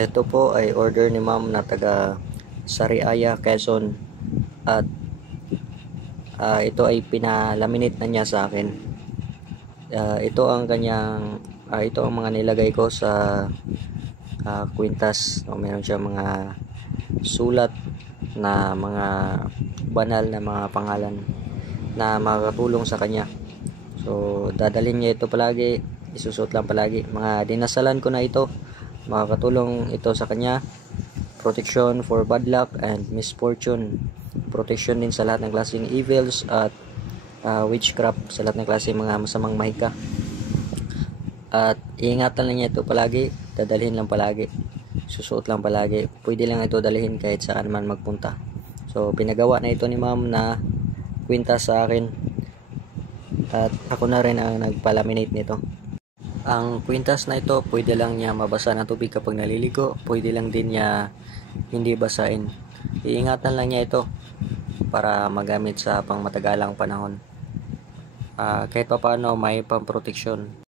Ito po ay order ni ma'am na taga Sariaya, Quezon, at ito ay pinalaminate na niya sa akin. Ito ang ito ang mga nilagay ko sa kwintas. So, meron siya mga sulat na mga banal na mga pangalan na makakatulong sa kanya. So dadalhin niya ito palagi, isusuot lang palagi. Mga dinasalan ko na ito, makakatulong ito sa kanya. Protection for bad luck and misfortune, protection din sa lahat ng klaseng evils at witchcraft, sa lahat ng klaseng mga masamang mahika. At iingatan lang niya ito palagi, dadalhin lang palagi, susuot lang palagi. Pwede lang ito dalhin kahit saan man magpunta. So pinagawa na ito ni ma'am na kwintas sa akin, at ako na rin ang nagpalaminate nito. Ang kwintas na ito, pwede lang niya mabasa ng tubig kapag naliligo, pwede lang din niya hindi basain. Iingatan lang niya ito para magamit sa pangmatagalang panahon. Kahit pa paano may pamproteksyon.